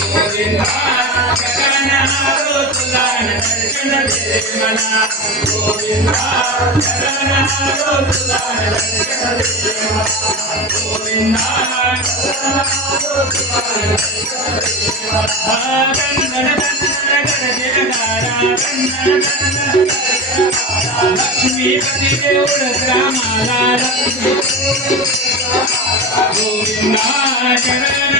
दर्शन दे मना गोविंदा चरण रोतलान दर्शन दे मना गोविंदा चरण रोतलान दर्शन दे मना कन्नन कन्नन करजे गारा कन्नन कन्नन करजे गारा लक्ष्मी पति के उड़द्रा माला लक्ष्मी गोविंदा चरण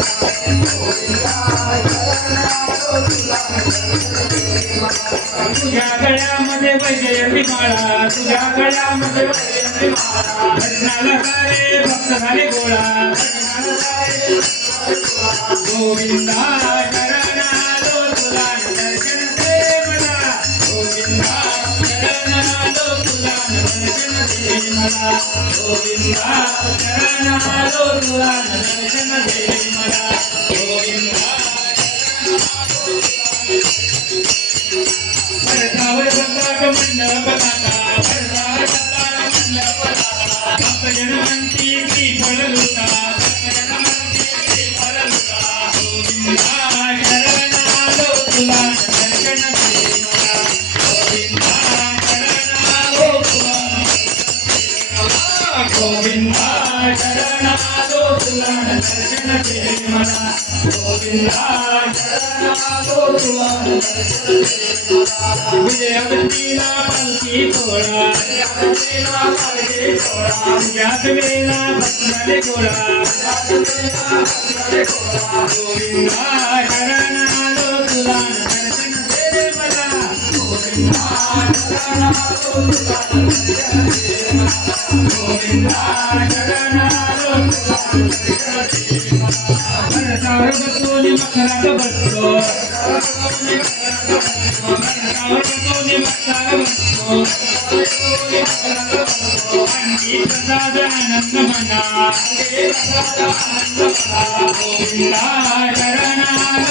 तुझ्या गळ्यामध्ये वैजयंती माळा तुझ्या गळ्यामध्ये गोविन्दा चरणारो पुराणदर्शन हे मरा गोविन्दा चरणारो पुराणदर्शन हे मरा भरतावर भक्ताक मण्डप काता Govinda charana dosana darshan devmana Govinda charana dosana darshan devmana Vyadina palki kora Vyadina palki kora Vyadina palki kora Vyadina palki kora Govinda charana dosana Oh,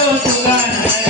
my God.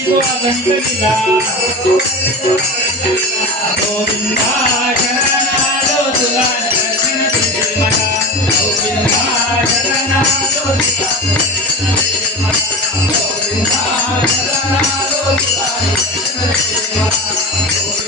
Oh, my God.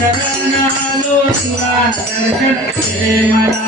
శరణాలు Shiva దర్శన ప్రేమలా